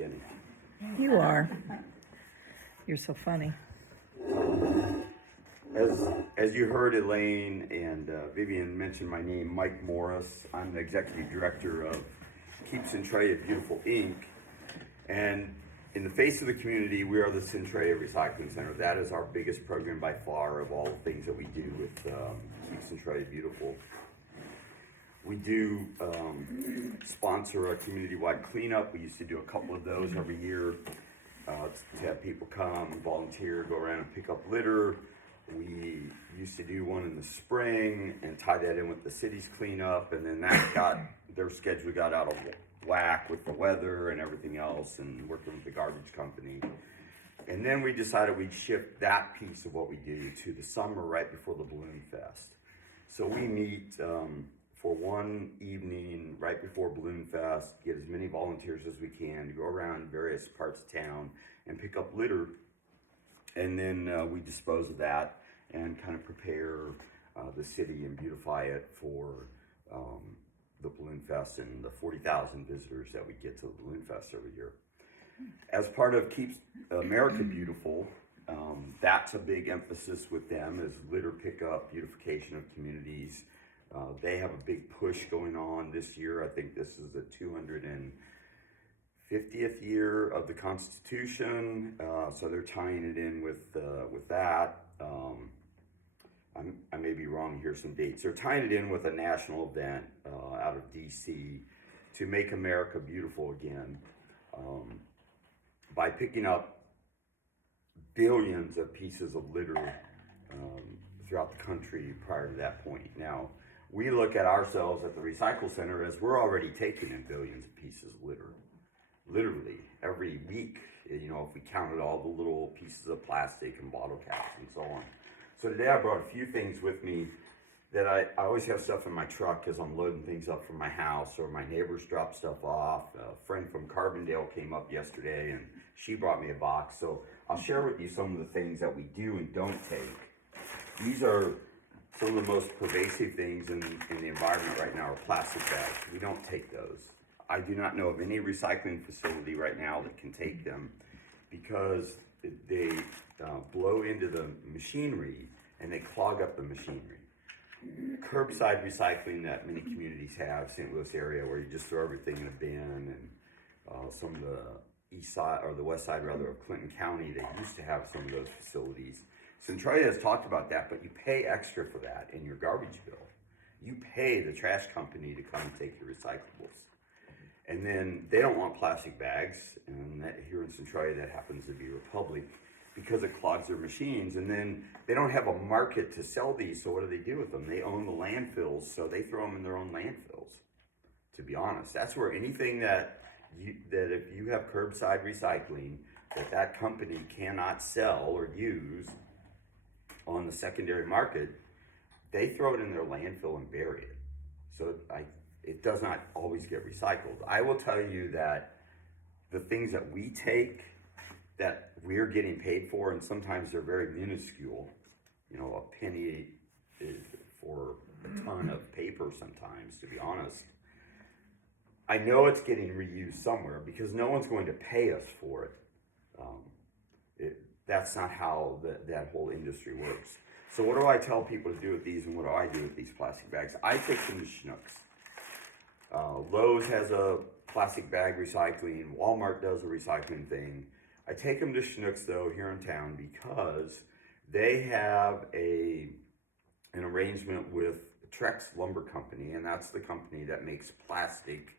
beginning. You are. You're so funny. As you heard Elaine and Vivian mention my name, Mike Morris. I'm the Executive Director of Keep Centralia Beautiful Inc. And in the face of the community, we are the Centralia Recycling Center. That is our biggest program by far of all the things that we do with Keep Centralia Beautiful. We do sponsor a community-wide cleanup. We used to do a couple of those every year to have people come, volunteer, go around and pick up litter. We used to do one in the spring and tie that in with the city's cleanup, and then their schedule got out of whack with the weather and everything else, and working with the garbage company. And then we decided we'd shift that piece of what we do to the summer right before the Balloon Fest. So we meet for one evening right before Balloon Fest, get as many volunteers as we can to go around various parts of town and pick up litter. And then we dispose of that and kind of prepare the city and beautify it for the Balloon Fest and the 40,000 visitors that we get to the Balloon Fest every year. As part of Keep America Beautiful, that's a big emphasis with them is litter pickup, beautification of communities. They have a big push going on this year. I think this is the 250th year of the Constitution, so they're tying it in with that. I may be wrong here, some dates. They're tying it in with a national event out of DC to make America beautiful again by picking up billions of pieces of litter throughout the country prior to that point. Now, we look at ourselves at the Recycle Center as we're already taking in billions of pieces of litter. Literally, every week, if we counted all the little pieces of plastic and bottle caps and so on. So today I brought a few things with me that I always have stuff in my truck as I'm loading things up from my house or my neighbors drop stuff off. A friend from Carbondale came up yesterday and she brought me a box. So I'll share with you some of the things that we do and don't take. These are some of the most pervasive things in the environment right now are plastic bags. We don't take those. I do not know of any recycling facility right now that can take them because they blow into the machinery and they clog up the machinery. Curbside recycling that many communities have, St. Louis area, where you just throw everything in a bin, and some of the east side, or the west side rather, of Clinton County, they used to have some of those facilities. Centralia has talked about that, but you pay extra for that in your garbage bill. You pay the trash company to come and take your recyclables. And then they don't want plastic bags, and here in Centralia that happens to be Republic, because it clogs their machines. And then they don't have a market to sell these, so what do with them? They own the landfills, so they throw them in their own landfills, to be honest. That's where anything that if you have curbside recycling, that company cannot sell or use on the secondary market, they throw it in their landfill and bury it. So it does not always get recycled. I will tell you that the things that we take that we're getting paid for, and sometimes they're very minuscule, a penny is for a ton of paper sometimes, to be honest. I know it's getting reused somewhere because no one's going to pay us for it. That's not how that whole industry works. So what do I tell people to do with these, and what do I do with these plastic bags? I take them to Schnucks. Lowe's has a plastic bag recycling. Walmart does a recycling thing. I take them to Schnucks though here in town because they have an arrangement with Trex Lumber Company, and that's the company that makes plastic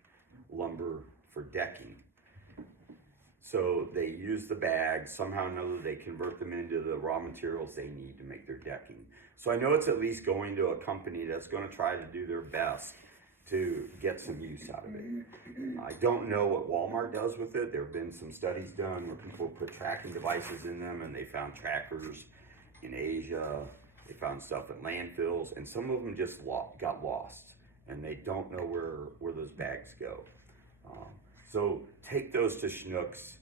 lumber for decking. So they use the bags, somehow or another they convert them into the raw materials they need to make their decking. So I know it's at least going to a company that's going to try to do their best to get some use out of it. I don't know what Walmart does with it. There have been some studies done where people put tracking devices in them and they found trackers in Asia. They found stuff in landfills, and some of them just got lost and they don't know where those bags go. So take those to Schnucks,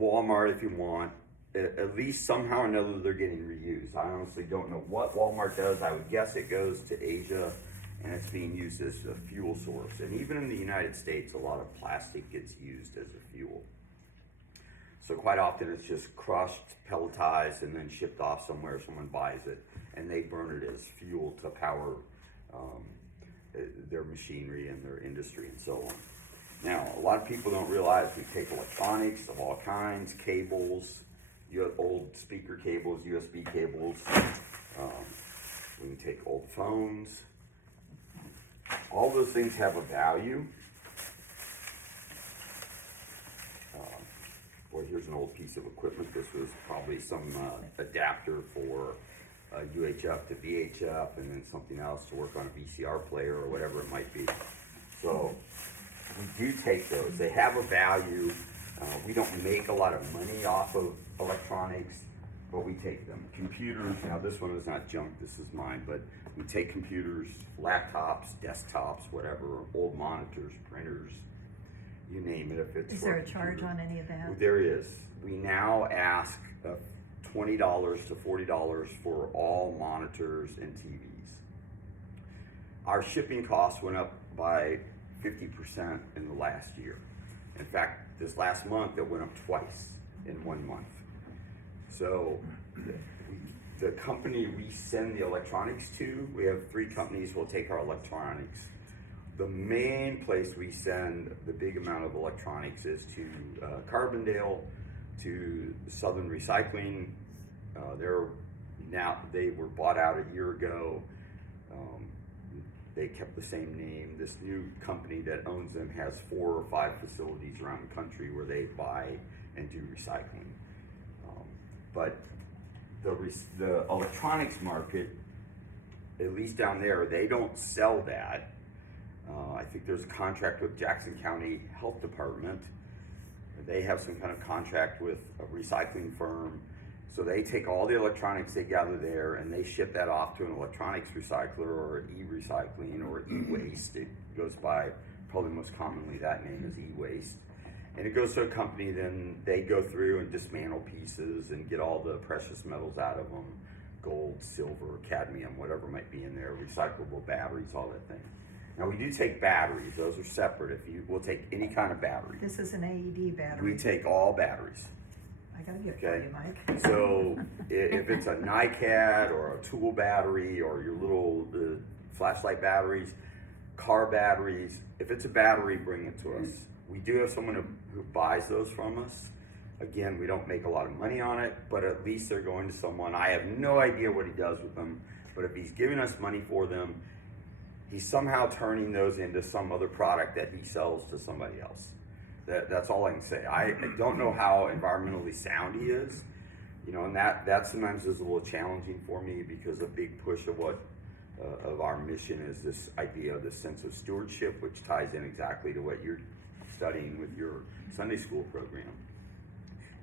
Walmart if you want. At least somehow or another they're getting reused. I honestly don't know what Walmart does. I would guess it goes to Asia and it's being used as a fuel source. And even in the United States, a lot of plastic gets used as a fuel. So quite often it's just crushed, pelletized, and then shipped off somewhere. Someone buys it, and they burn it as fuel to power their machinery and their industry and so on. Now, a lot of people don't realize we take electronics of all kinds, cables, old speaker cables, USB cables. We can take old phones. All those things have a value. Boy, here's an old piece of equipment. This was probably some adapter for UHF to VHF, and then something else to work on a VCR player or whatever it might be. So we do take those. They have a value. We don't make a lot of money off of electronics, but we take them. Computers, now this one is not junk, this is mine, but we take computers, laptops, desktops, whatever, old monitors, printers, you name it. If it's Is there a charge on any of that? There is. We now ask $20 to $40 for all monitors and TVs. Our shipping costs went up by 50% in the last year. In fact, this last month it went up twice in 1 month. So the company we send the electronics to, we have 3 companies will take our electronics. The main place we send the big amount of electronics is to Carbondale, to Southern Recycling. They were bought out a year ago. They kept the same name. This new company that owns them has 4 or 5 facilities around the country where they buy and do recycling. But the electronics market, at least down there, they don't sell that. I think there's a contract with Jackson County Health Department. They have some kind of contract with a recycling firm. So they take all the electronics they gather there and they ship that off to an electronics recycler or e-recycling or e-waste. It goes by probably most commonly that name is e-waste. And it goes to a company, then they go through and dismantle pieces and get all the precious metals out of them, gold, silver, cadmium, whatever might be in there, recyclable batteries, all that thing. Now we do take batteries, those are separate. We'll take any kind of battery. This is an AED battery. We take all batteries. I gotta get for you, Mike. So if it's a NiCad or a tool battery or your little flashlight batteries, car batteries, if it's a battery, bring it to us. We do have someone who buys those from us. Again, we don't make a lot of money on it, but at least they're going to someone. I have no idea what he does with them, but if he's giving us money for them, he's somehow turning those into some other product that he sells to somebody else. That's all I can say. I don't know how environmentally sound he is, and that sometimes is a little challenging for me because a big push of what of our mission is this idea of this sense of stewardship, which ties in exactly to what you're studying with your Sunday school program.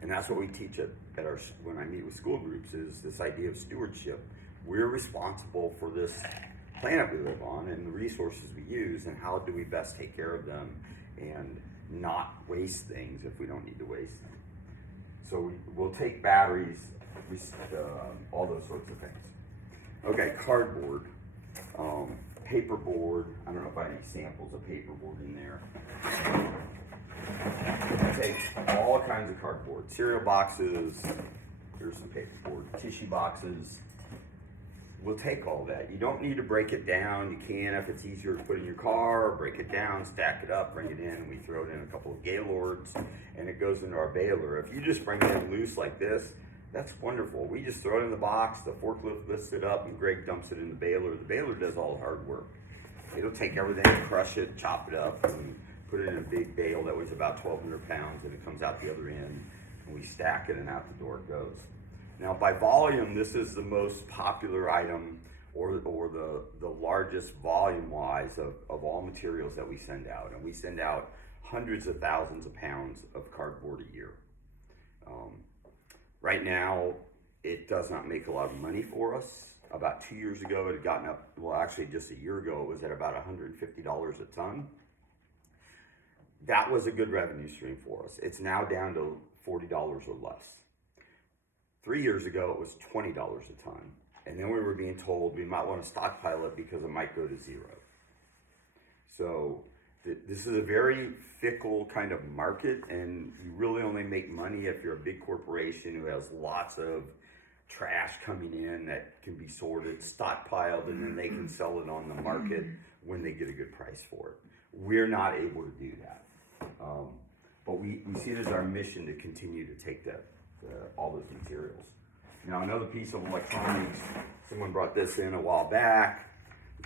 And that's what we teach when I meet with school groups is this idea of stewardship. We're responsible for this planet we live on and the resources we use, and how do we best take care of them and not waste things if we don't need to waste them. So we'll take batteries, all those sorts of things. Okay, cardboard, paperboard. I don't know if I have any samples of paperboard in there. Take all kinds of cardboard, cereal boxes, here's some paperboard, tissue boxes. We'll take all that. You don't need to break it down. You can if it's easier to put in your car, break it down, stack it up, bring it in, and we throw it in a couple of Gaylords, and it goes into our baler. If you just bring it in loose like this, that's wonderful. We just throw it in the box, the forklift lifts it up, and Greg dumps it in the baler. The baler does all the hard work. It'll take everything, crush it, chop it up, and put it in a big bale that weighs about 1,200 pounds, and it comes out the other end, and we stack it, and out the door it goes. Now, by volume, this is the most popular item or the largest volume-wise of all materials that we send out. And we send out hundreds of thousands of pounds of cardboard a year. Right now, it does not make a lot of money for us. About 2 years ago, it had gotten up, well, actually just a year ago, it was at about $150 a ton. That was a good revenue stream for us. It's now down to $40 or less. 3 years ago, it was $20 a ton. And then we were being told we might want to stockpile it because it might go to zero. So this is a very fickle kind of market, and you really only only make money if you're a big corporation who has lots of trash coming in that can be sorted, stockpiled, and then they can sell it on the market when they get a good price for it. We're not able to do that. But we see it as our mission to continue to take all those materials. Now, another piece of electronics, someone brought this in a while back.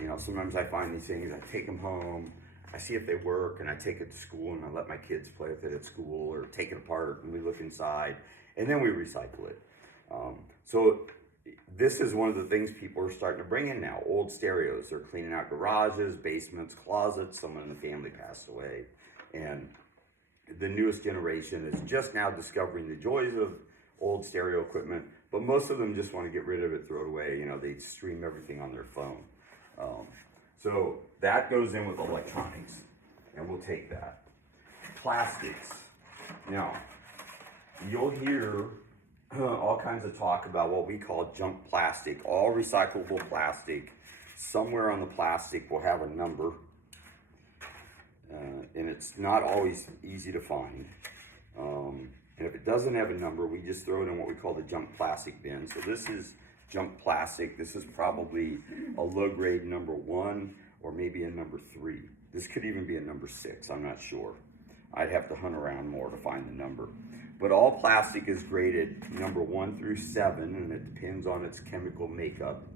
You know, sometimes I find these things, I take them home, I see if they work, and I take it to school and I let my kids play with it at school, or take it apart and we look inside, and then we recycle it. So this is one of the things people are starting to bring in now. Old stereos, they're cleaning out garages, basements, closets. Someone in the family passed away, and the newest generation is just now discovering the joys of old stereo equipment, but most of them just want to get rid of it, throw it away. You know, they stream everything on their phone. So that goes in with electronics, and we'll take that. Plastics. Now, you'll hear all kinds of talk about what we call junk plastic, all recyclable plastic. Somewhere on the plastic will have a number, and it's not always easy to find. And if it doesn't have a number, we just throw it in what we call the junk plastic bin. So this is junk plastic. This is probably a low grade number 1, or maybe a number 3. This could even be a number 6, I'm not sure. I'd have to hunt around more to find the number. But all plastic is graded number 1 through 7, and it depends on its chemical makeup.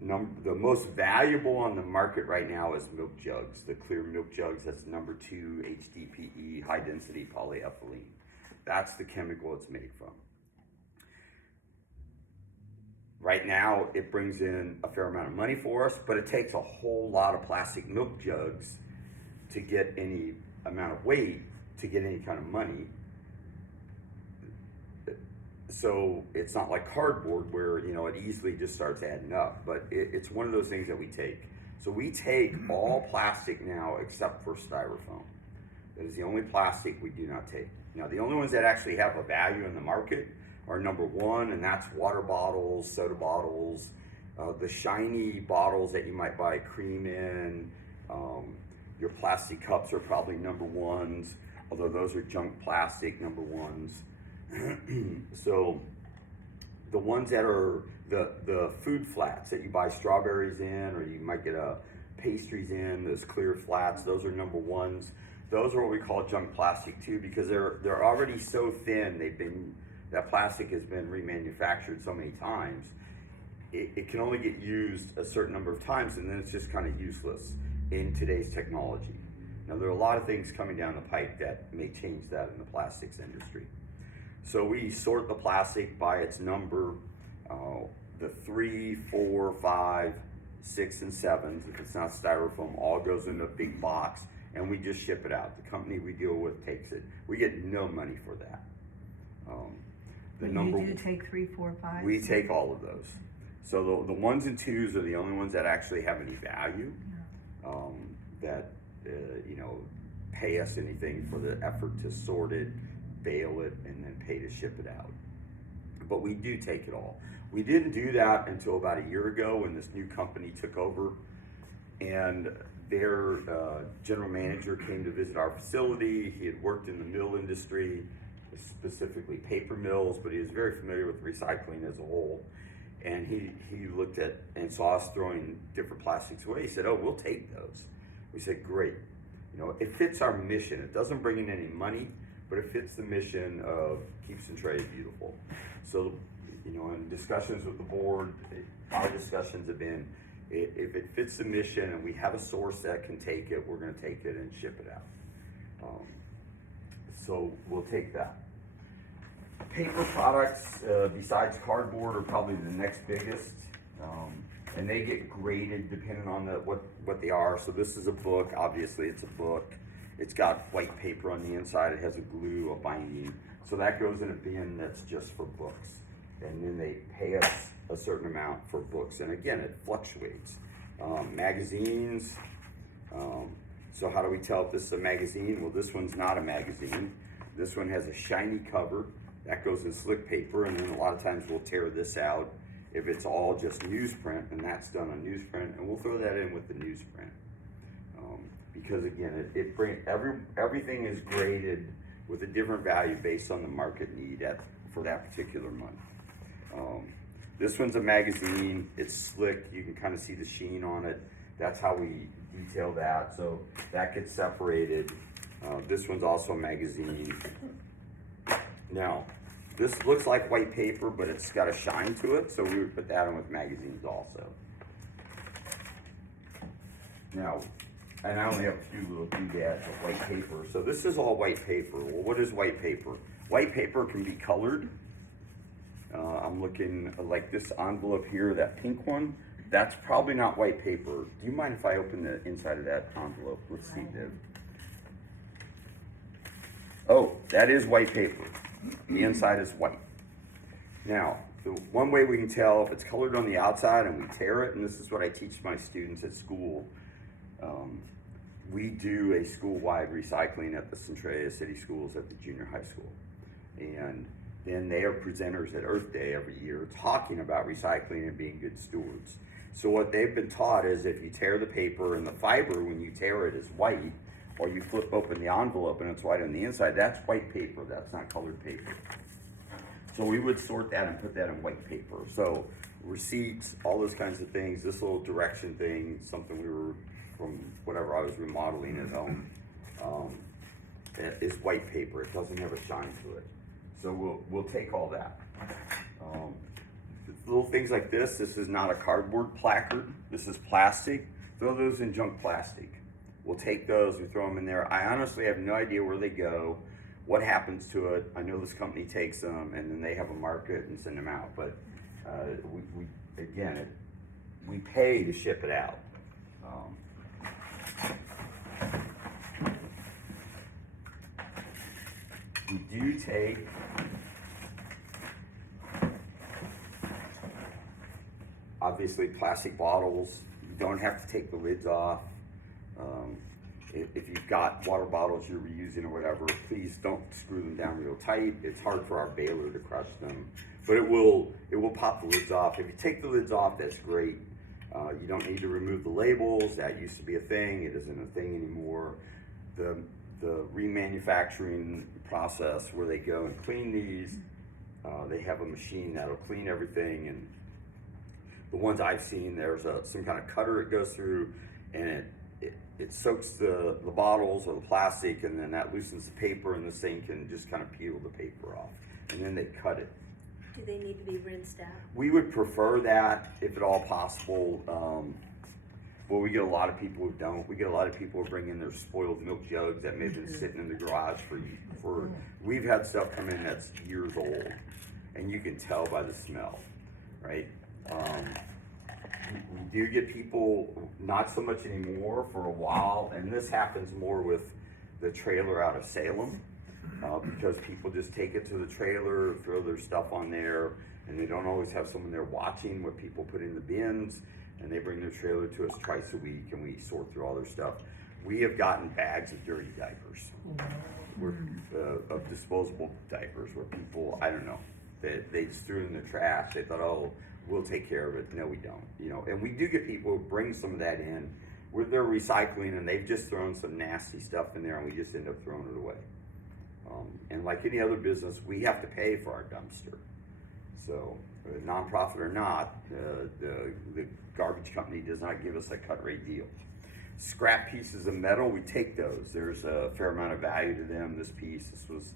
The most valuable on the market right now is milk jugs. The clear milk jugs, that's number 2 HDPE, high density polyethylene. That's the chemical it's made from. Right now, it brings in a fair amount of money for us, but it takes a whole lot of plastic milk jugs to get any amount of weight, to get any kind of money. So it's not like cardboard where, you know, it easily just starts adding up, but it's one of those things that we take. So we take all plastic now except for styrofoam. That is the only plastic we do not take. Now, the only ones that actually have a value in the market are number 1, and that's water bottles, soda bottles, the shiny bottles that you might buy cream in. Your plastic cups are probably number 1s, although those are junk plastic number 1s. So the ones that are the food flats that you buy strawberries in, or you might get pastries in, those clear flats, those are number 1s. Those are what we call junk plastic too, because they're already so thin. That plastic has been remanufactured so many times. It can only get used a certain number of times, and then it's just kind of useless in today's technology. Now, there are a lot of things coming down the pipe that may change that in the plastics industry. So we sort the plastic by its number, the 3, 4, 5, 6, and 7s. If it's not styrofoam, all goes in a big box, and we just ship it out. The company we deal with takes it. We get no money for that. You do take 3, 4, 5? We take all of those. So the 1s and 2s are the only ones that actually have any value, that pay us anything for the effort to sort it, bale it, and then pay to ship it out. But we do take it all. We didn't do that until about a year ago when this new company took over, and their general manager came to visit our facility. He had worked in the mill industry, specifically paper mills, but he was very familiar with recycling as a whole. And he looked at and saw us throwing different plastics away. He said, "Oh, we'll take those." We said, "Great. You know, it fits our mission. It doesn't bring in any money, but it fits the mission of Keep Centralia Beautiful." So, you know, in discussions with the board, our discussions have been, if it fits the mission and we have a source that can take it, we're going to take it and ship it out. So we'll take that. Paper products, besides cardboard, are probably the next biggest, and they get graded depending on what they are. So this is a book. Obviously, it's a book. It's got white paper on the inside. It has a glue, a binding. So that goes in a bin that's just for books, and then they pay us a certain amount for books. And again, it fluctuates. Magazines. So how do we tell if this is a magazine? Well, this one's not a magazine. This one has a shiny cover. That goes in slick paper, and then a lot of times we'll tear this out if it's all just newsprint, and that's done on newsprint, and we'll throw that in with the newsprint. Because again, everything is graded with a different value based on the market need for that particular month. This one's a magazine. It's slick. You can kind of see the sheen on it. That's how we detail that. So that gets separated. This one's also a magazine. Now, this looks like white paper, but it's got a shine to it, so we would put that in with magazines also. Now, and I only have a few little doodads of white paper. So this is all white paper. Well, what is white paper? White paper can be colored. I'm looking like this envelope here, that pink one. That's probably not white paper. Do you mind if I open the inside of that envelope? Let's see, Viv. Oh, that is white paper. The inside is white. Now, the one way we can tell if it's colored on the outside and we tear it, and this is what I teach my students at school. We do a school-wide recycling at the Centralia City Schools at the junior high school. And then they are presenters at Earth Day every year talking about recycling and being good stewards. So what they've been taught is if you tear the paper and the fiber when you tear it is white, or you flip open the envelope and it's white on the inside, that's white paper, that's not colored paper. So we would sort that and put that in white paper. So receipts, all those kinds of things, this little direction thing, something we were from whatever I was remodeling at home, is white paper. It doesn't have a shine to it. So we'll take all that. Little things like this is not a cardboard placard. This is plastic. Throw those in junk plastic. We'll take those, we throw them in there. I honestly have no idea where they go, what happens to it. I know this company takes them and then they have a market and send them out. But we pay to ship it out. We do take obviously plastic bottles. You don't have to take the lids off. If you've got water bottles you're reusing or whatever, please don't screw them down real tight. It's hard for our baler to crush them, but it will pop the lids off. If you take the lids off, that's great. You don't need to remove the labels. That used to be a thing. It isn't a thing anymore. The remanufacturing process where they go and clean these, they have a machine that'll clean everything, and the ones I've seen, there's some kind of cutter it goes through, and it soaks the bottles or the plastic, and then that loosens the paper, and this thing can just kind of peel the paper off, and then they cut it. Do they need to be rinsed out? We would prefer that if at all possible. Well, we get a lot of people who don't. We get a lot of people who bring in their spoiled milk jugs that may have been sitting in the garage for. We've had stuff come in that's years old, and you can tell by the smell, right? We do get people, not so much anymore for a while, and this happens more with the trailer out of Salem, because people just take it to the trailer, throw their stuff on there, and they don't always have someone there watching what people put in the bins, and they bring their trailer to us twice a week, and we sort through all their stuff. We have gotten bags of dirty diapers, of disposable diapers, where people, I don't know, they just threw it in the trash. They thought, oh, we'll take care of it. No, we don't. You know, and we do get people who bring some of that in with their recycling, and they've just thrown some nasty stuff in there, and we just end up throwing it away. And like any other business, we have to pay for our dumpster. So, nonprofit or not, the garbage company does not give us a cut rate deal. Scrap pieces of metal, we take those. There's a fair amount of value to them. This was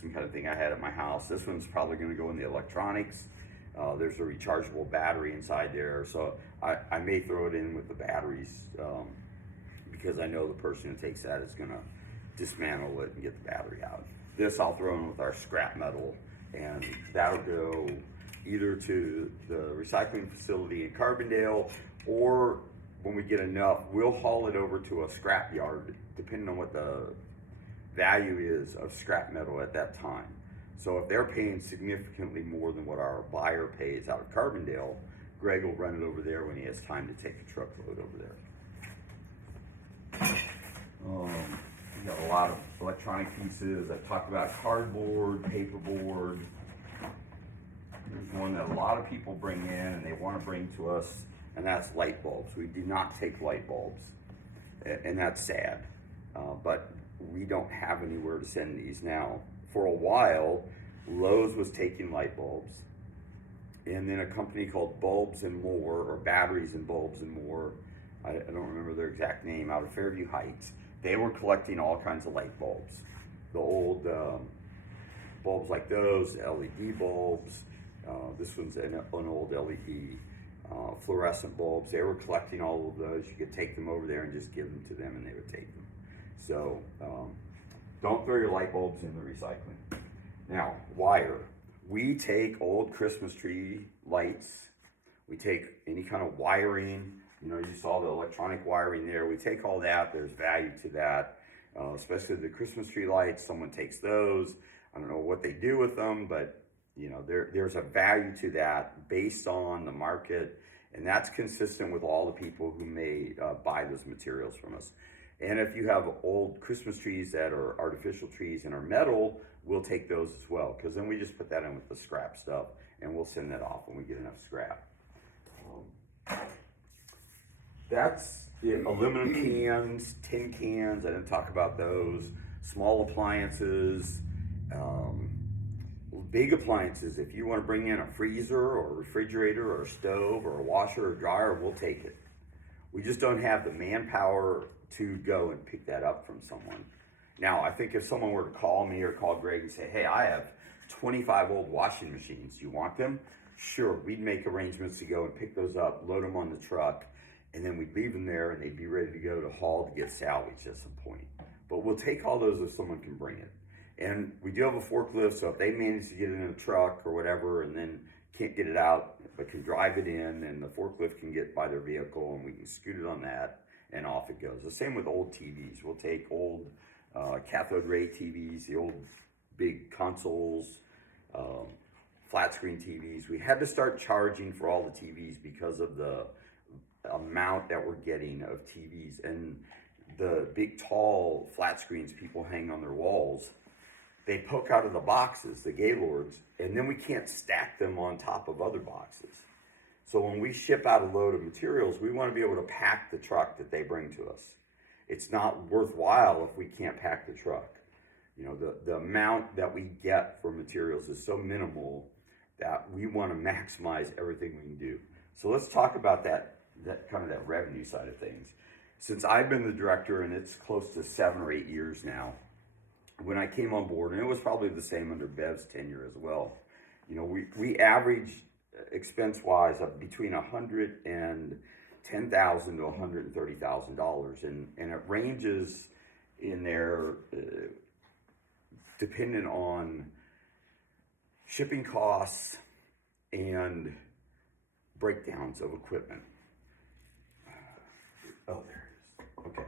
some kind of thing I had at my house. This one's probably going to go in the electronics. There's a rechargeable battery inside there, so I may throw it in with the batteries, because I know the person who takes that is going to dismantle it and get the battery out. This I'll throw in with our scrap metal, and that'll go either to the recycling facility in Carbondale, or when we get enough, we'll haul it over to a scrap yard, depending on what the value is of scrap metal at that time. So if they're paying significantly more than what our buyer pays out of Carbondale, Greg will run it over there when he has time to take a truckload over there. We got a lot of electronic pieces. I've talked about cardboard, paperboard. There's one that a lot of people bring in and they want to bring to us, and that's light bulbs. We do not take light bulbs, and that's sad. But we don't have anywhere to send these now. For a while, Lowe's was taking light bulbs, and then a company called Bulbs and More, or Batteries and Bulbs and More, I don't remember their exact name, out of Fairview Heights. They were collecting all kinds of light bulbs. The old bulbs like those, LED bulbs, this one's an old LED, fluorescent bulbs. They were collecting all of those. You could take them over there and just give them to them and they would take them. So don't throw your light bulbs in the recycling. Now, wire. We take old Christmas tree lights. We take any kind of wiring. You know, you saw the electronic wiring there. We take all that. There's value to that, especially the Christmas tree lights. Someone takes those. I don't know what they do with them, but you know, there's a value to that based on the market, and that's consistent with all the people who may buy those materials from us. And if you have old Christmas trees that are artificial trees and are metal, we'll take those as well, because then we just put that in with the scrap stuff, and we'll send that off when we get enough scrap. That's it. Aluminum cans, tin cans, I didn't talk about those. Small appliances, big appliances. If you want to bring in a freezer or a refrigerator or a stove or a washer or dryer, we'll take it. We just don't have the manpower to go and pick that up from someone. Now, I think if someone were to call me or call Greg and say, hey, I have 25 old washing machines, do you want them? Sure, we'd make arrangements to go and pick those up, load them on the truck, and then we'd leave them there and they'd be ready to go to haul to get salvaged at some point. But we'll take all those if someone can bring it. And we do have a forklift, so if they manage to get it in a truck or whatever and then can't get it out, but can drive it in, and the forklift can get by their vehicle and we can scoot it on that and off it goes. The same with old TVs. We'll take old cathode ray TVs, the old big consoles, flat screen TVs. We had to start charging for all the TVs because of the amount that we're getting of TVs and the big tall flat screens people hang on their walls. They poke out of the boxes, the Gaylords, and then we can't stack them on top of other boxes. So when we ship out a load of materials, we want to be able to pack the truck that they bring to us. It's not worthwhile if we can't pack the truck. You know, the amount that we get for materials is so minimal that we want to maximize everything we can do. So let's talk about that kind of that revenue side of things. Since I've been the director, and it's close to 7 or 8 years now, when I came on board, and it was probably the same under Bev's tenure as well, you know, we average expense-wise of between $110,000 to $130,000, and it ranges in there depending on shipping costs and breakdowns of equipment. Oh, there it is. Okay.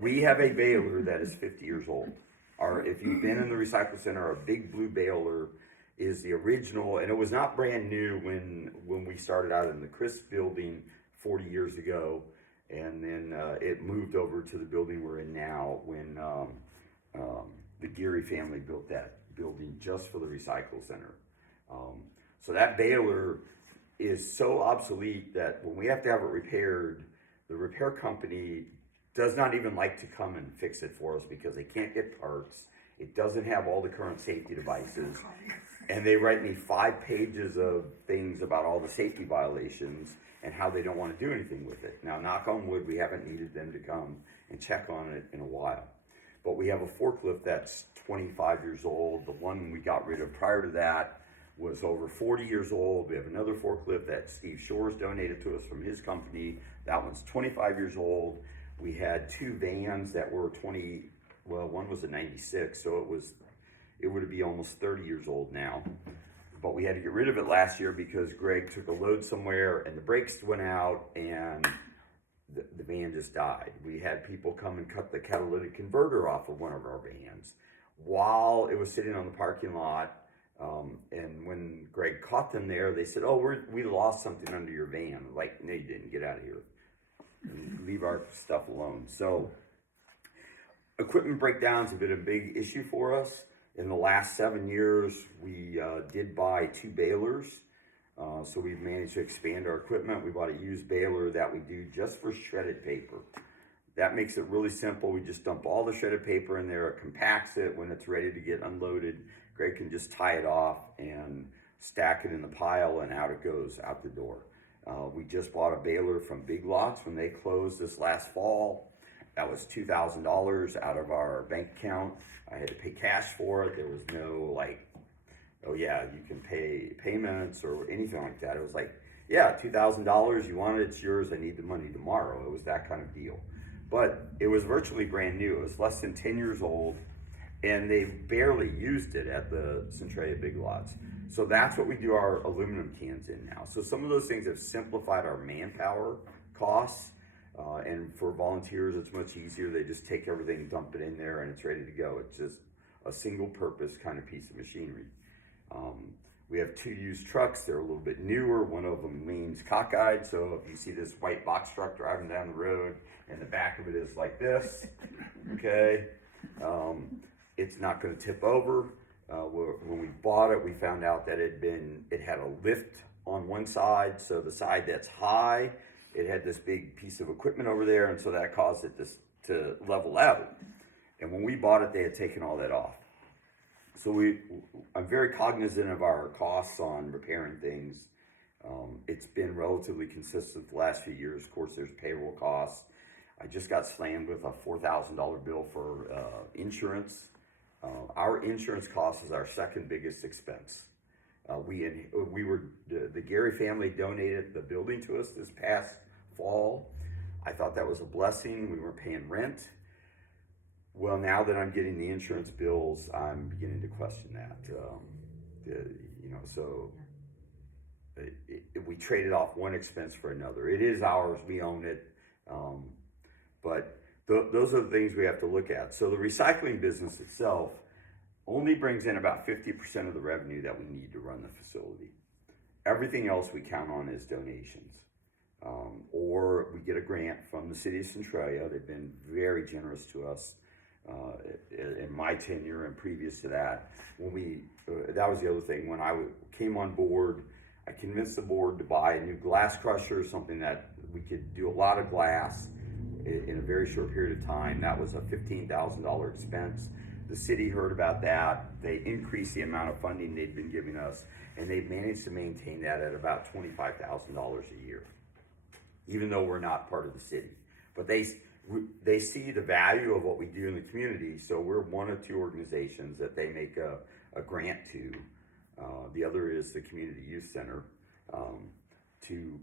We have a baler that is 50 years old. If you've been in the recycle center, our big blue baler is the original, and it was not brand new when we started out in the Crisp building 40 years ago, and then it moved over to the building we're in now when the Geary family built that building just for the recycle center. So that baler is so obsolete that when we have to have it repaired, the repair company does not even like to come and fix it for us because they can't get parts. It doesn't have all the current safety devices. And they write me 5 pages of things about all the safety violations and how they don't want to do anything with it. Now, knock on wood, we haven't needed them to come and check on it in a while. But we have a forklift that's 25 years old. The one we got rid of prior to that was over 40 years old. We have another forklift that Steve Shores donated to us from his company. That one's 25 years old. We had 2 vans that were one was a 96, so it would be almost 30 years old now. But we had to get rid of it last year because Greg took a load somewhere and the brakes went out and the van just died. We had people come and cut the catalytic converter off of one of our vans while it was sitting on the parking lot. And when Greg caught them there, they said, "Oh, we lost something under your van." Like, no, you didn't. Get out of here. Leave our stuff alone. So equipment breakdowns have been a big issue for us. In the last 7 years, we did buy 2 balers. So we've managed to expand our equipment. We bought a used baler that we do just for shredded paper. That makes it really simple. We just dump all the shredded paper in there. It compacts it. When it's ready to get unloaded, Greg can just tie it off and stack it in the pile, and out it goes out the door. We just bought a baler from Big Lots when they closed this last fall. That was $2,000 out of our bank account. I had to pay cash for it. There was no like, oh yeah, you can pay payments or anything like that. It was like, yeah, $2,000, you want it, it's yours, I need the money tomorrow. It was that kind of deal. But it was virtually brand new. It was less than 10 years old, and they barely used it at the Centralia Big Lots. So that's what we do our aluminum cans in now. So some of those things have simplified our manpower costs, and for volunteers, it's much easier. They just take everything, dump it in there, and it's ready to go. It's just a single purpose kind of piece of machinery. We have 2 used trucks. They're a little bit newer. One of them leans cockeyed, so if you see this white box truck driving down the road and the back of it is like this, okay, it's not going to tip over. When we bought it, we found out that it had a lift on one side, so the side that's high, it had this big piece of equipment over there, and so that caused it to level out. And when we bought it, they had taken all that off. So I'm very cognizant of our costs on repairing things. It's been relatively consistent the last few years. Of course, there's payroll costs. I just got slammed with a $4,000 bill for insurance. Our insurance cost is our second biggest expense. The Gary family donated the building to us this past fall. I thought that was a blessing. We weren't paying rent. Well, now that I'm getting the insurance bills, I'm beginning to question that. We traded off one expense for another. It is ours, we own it, but those are the things we have to look at. So the recycling business itself only brings in about 50% of the revenue that we need to run the facility. Everything else we count on is donations. Or we get a grant from the city of Centralia. They've been very generous to us. In my tenure and previous to that, that was the other thing. When I came on board, I convinced the board to buy a new glass crusher, something that we could do a lot of glass in a very short period of time. That was a $15,000 expense. The city heard about that. They increased the amount of funding they'd been giving us, and they've managed to maintain that at about $25,000 a year, even though we're not part of the city. But they see the value of what we do in the community, so we're one of 2 organizations that they make a grant to. The other is the Community Youth Center, to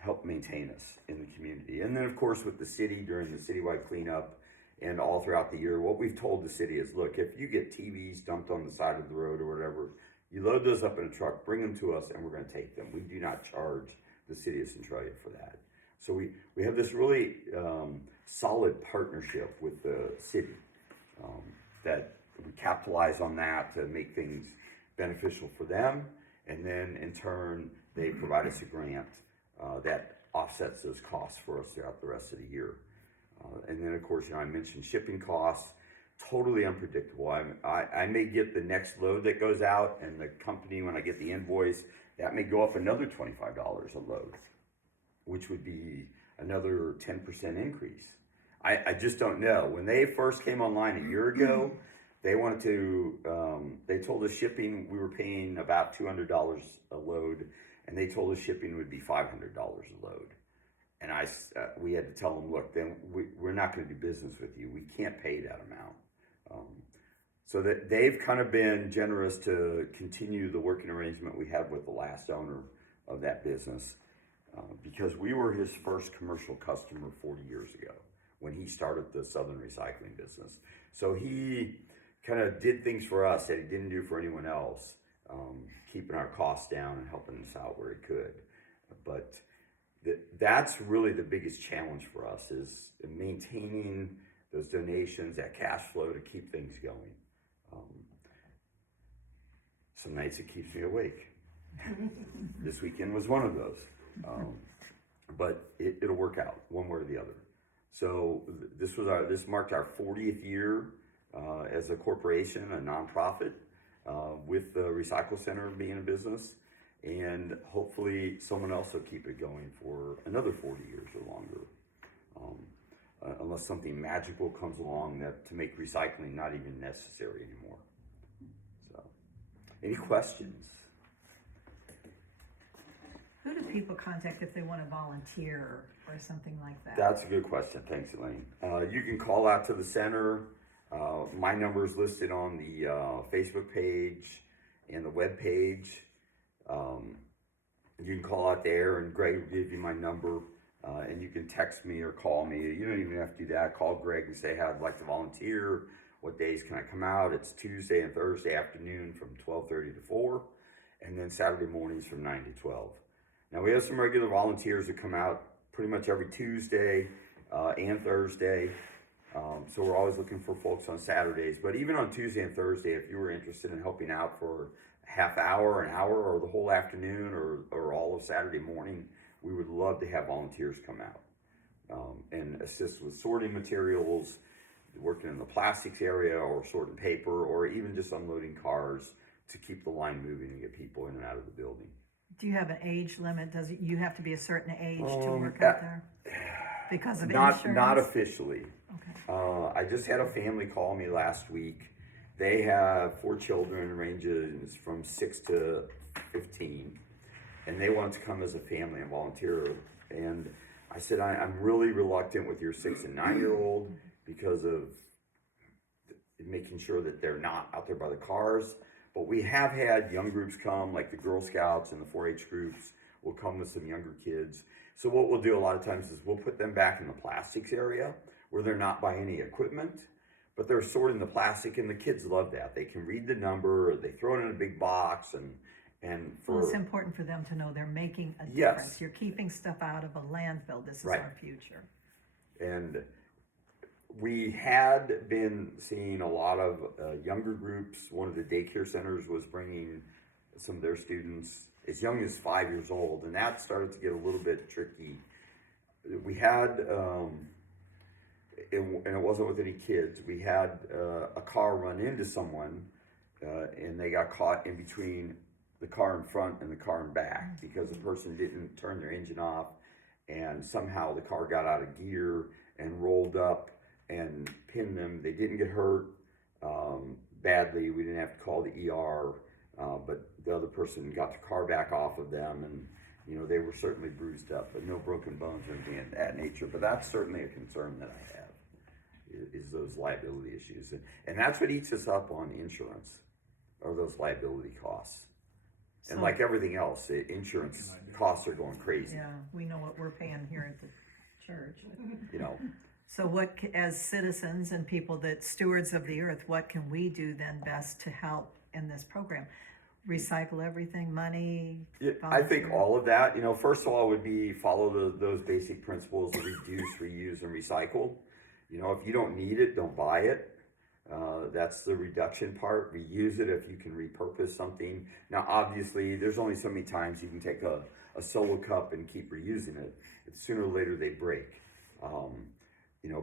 help maintain us in the community. And then of course with the city during the citywide cleanup and all throughout the year, what we've told the city is, look, if you get TVs dumped on the side of the road or whatever, you load those up in a truck, bring them to us, and we're going to take them. We do not charge the city of Centralia for that. So we have this really solid partnership with the city, that we capitalize on that to make things beneficial for them, and then in turn they provide us a grant that offsets those costs for us throughout the rest of the year. And then of course, I mentioned shipping costs, totally unpredictable. I may get the next load that goes out, and the company, when I get the invoice, that may go up another $25 a load, which would be another 10% increase. I just don't know. When they first came online a year ago, they told us shipping, we were paying about $200 a load, and they told us shipping would be $500 a load. And we had to tell them, look, then we're not going to do business with you. We can't pay that amount. So that they've kind of been generous to continue the working arrangement we had with the last owner of that business, because we were his first commercial customer 40 years ago when he started the Southern Recycling business. So he kind of did things for us that he didn't do for anyone else, keeping our costs down and helping us out where he could. But that's really the biggest challenge for us, is maintaining those donations, that cash flow to keep things going. Some nights it keeps me awake. This weekend was one of those. But it'll work out one way or the other. So this marked our 40th year as a corporation, a nonprofit, with the Recycle Center being a business, and hopefully someone else will keep it going for another 40 years or longer. unless something magical comes along that to make recycling not even necessary anymore. So, any questions? Who do people contact if they want to volunteer or something like that? That's a good question. Thanks, Elaine. You can call out to the center. My number is listed on the Facebook page and the web page. You can call out there, and Greg will give you my number, and you can text me or call me. You don't even have to do that. Call Greg and say, "Hey, I'd like to volunteer. What days can I come out?" It's Tuesday and Thursday afternoon from 12:30 to 4, and then Saturday mornings from 9 to 12. Now, we have some regular volunteers that come out pretty much every Tuesday and Thursday. So we're always looking for folks on Saturdays. But even on Tuesday and Thursday, if you were interested in helping out for a half hour, an hour, or the whole afternoon, or all of Saturday morning, we would love to have volunteers come out and assist with sorting materials, working in the plastics area, or sorting paper, or even just unloading cars to keep the line moving and get people in and out of the building. Do you have an age limit? Does it, you have to be a certain age to work out there? Because of insurance? Not officially. Okay. I just had a family call me last week. They have 4 children, ranges from 6 to 15, and they want to come as a family and volunteer. And I said, I'm really reluctant with your 6 and 9-year-old because of making sure that they're not out there by the cars. But we have had young groups come, like the Girl Scouts and the 4-H groups will come with some younger kids. So what we'll do a lot of times is we'll put them back in the plastics area where they're not by any equipment, but they're sorting the plastic, and the kids love that. They can read the number, or they throw it in a big box, and for... Well, it's important for them to know they're making a difference. Yes. You're keeping stuff out of a landfill. This is Right. our future. And we had been seeing a lot of younger groups. One of the daycare centers was bringing some of their students as young as 5 years old, and that started to get a little bit tricky. We had, and it wasn't with any kids, we had a car run into someone, and they got caught in between the car in front and the car in back because the person didn't turn their engine off, and somehow the car got out of gear and rolled up and pinned them. They didn't get hurt badly. We didn't have to call the ER, but the other person got the car back off of them, and they were certainly bruised up, but no broken bones or anything of that nature. But that's certainly a concern that I have, is those liability issues, and that's what eats us up on insurance, are those liability costs. And like everything else, insurance costs are going crazy. Yeah, we know what we're paying here at the church. So what, as citizens and people that stewards of the earth, what can we do then best to help in this program? Recycle everything, money? Yeah, I think all of that, first of all would be follow those basic principles of reduce, reuse, and recycle. If you don't need it, don't buy it. That's the reduction part. Reuse it if you can repurpose something. Now, obviously, there's only so many times you can take a solo cup and keep reusing it. Sooner or later, they break.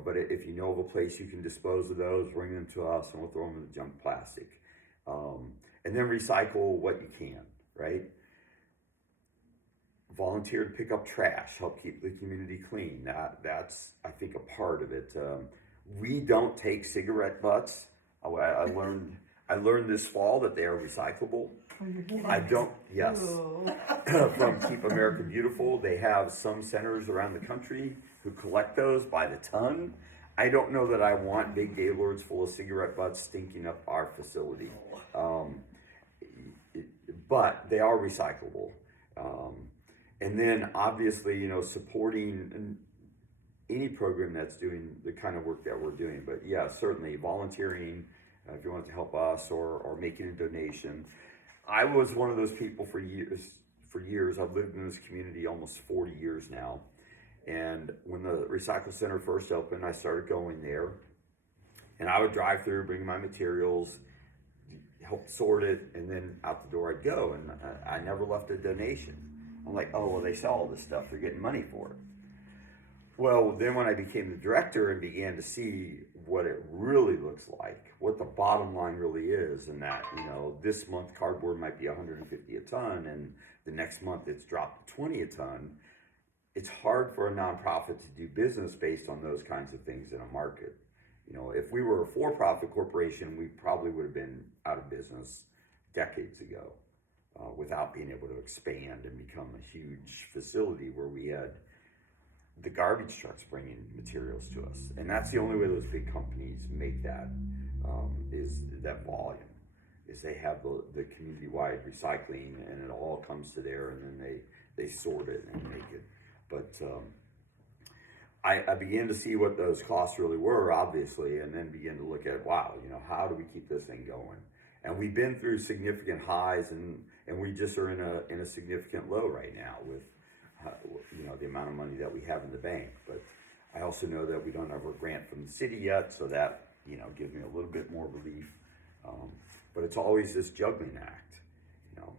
But if you know of a place you can dispose of those, bring them to us, and we'll throw them in the junk plastic. And then recycle what you can, right? Volunteer to pick up trash, help keep the community clean. That's, I think, a part of it. We don't take cigarette butts. I learned this fall that they are recyclable. Oh, you're kidding. I don't, yes. Ooh. From Keep America Beautiful, they have some centers around the country who collect those by the ton. I don't know that I want big gaylords full of cigarette butts stinking up our facility. But they are recyclable. And then obviously, supporting any program that's doing the kind of work that we're doing. But yeah, certainly volunteering, if you want to help us, or making a donation. I was one of those people for years. I've lived in this community almost 40 years now. And when the recycle center first opened, I started going there, and I would drive through, bring my materials, help sort it, and then out the door I'd go, and I never left a donation. I'm like, oh, well, they sell all this stuff, they're getting money for it. Well, then when I became the director and began to see what it really looks like, what the bottom line really is, and that, this month cardboard might be $150 a ton, and the next month it's dropped to $20 a ton, it's hard for a nonprofit to do business based on those kinds of things in a market. You know, if we were a for-profit corporation, we probably would have been out of business decades ago, without being able to expand and become a huge facility where we had the garbage trucks bringing materials to us. And that's the only way those big companies make that, is that volume. Is they have the community-wide recycling, and it all comes to there, and then they sort it and make it. But I began to see what those costs really were, obviously, and then began to look at, wow, you know, how do we keep this thing going? And we've been through significant highs, and we just are in a significant low right now with, you know, the amount of money that we have in the bank. But I also know that we don't have a grant from the city yet, so that, you know, gives me a little bit more relief. But it's always this juggling act. You know,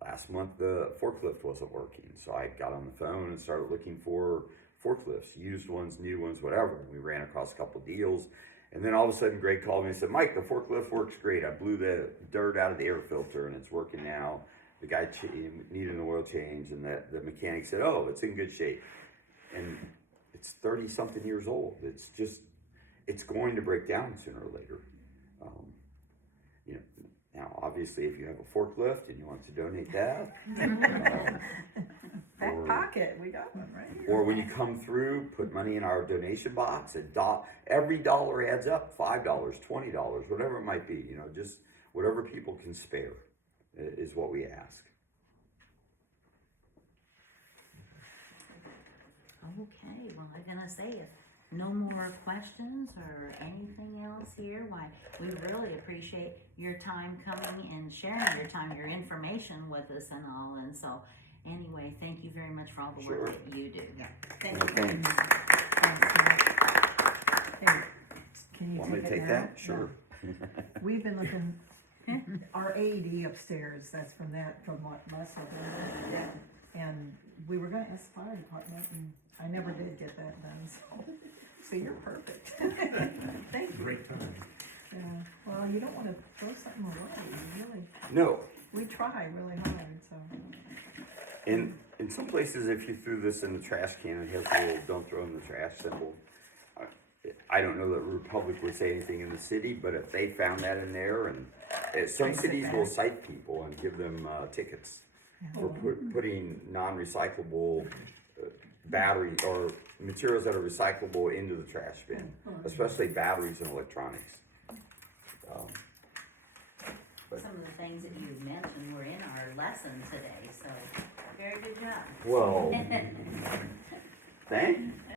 last month the forklift wasn't working, so I got on the phone and started looking for forklifts, used ones, new ones, whatever. We ran across a couple deals, and then all of a sudden Greg called me and said, "Mike, the forklift works great. I blew the dirt out of the air filter and it's working now." The guy needed an oil change, and the mechanic said, "Oh, it's in good shape." And it's 30-something years old. It's going to break down sooner or later. You know, now obviously if you have a forklift and you want to donate that, Back pocket, we got one right here. or when you come through, put money in our donation box. Every dollar adds up. $5, $20, whatever it might be. You know, just whatever people can spare is what we ask. Okay, well, I'm gonna say if no more questions or anything else here, why, we really appreciate your time coming and sharing your time, your information with us and all, and so, anyway, thank you very much for all the work Sure. that you do. Thank you. Thanks. Hey, can you Want me to take now? that? Sure. We've been looking, our AED upstairs, that's from what Russell did. And we were gonna ask the fire department, and I never did get that done, so you're perfect. Thank you. Great time. Yeah, well, you don't wanna throw something away, you really, No, we try really hard, so. in some places, if you threw this in the trash can, it has a little "don't throw in the trash" symbol. I don't know that Republic would say anything in the city, but if they found that in there, and some Takes it cities will back. cite people and give them tickets for putting non-recyclable batteries or materials that are recyclable into the trash bin, especially batteries and electronics. Some of the things that you mentioned were in our lesson today, so, very good job. Well, thank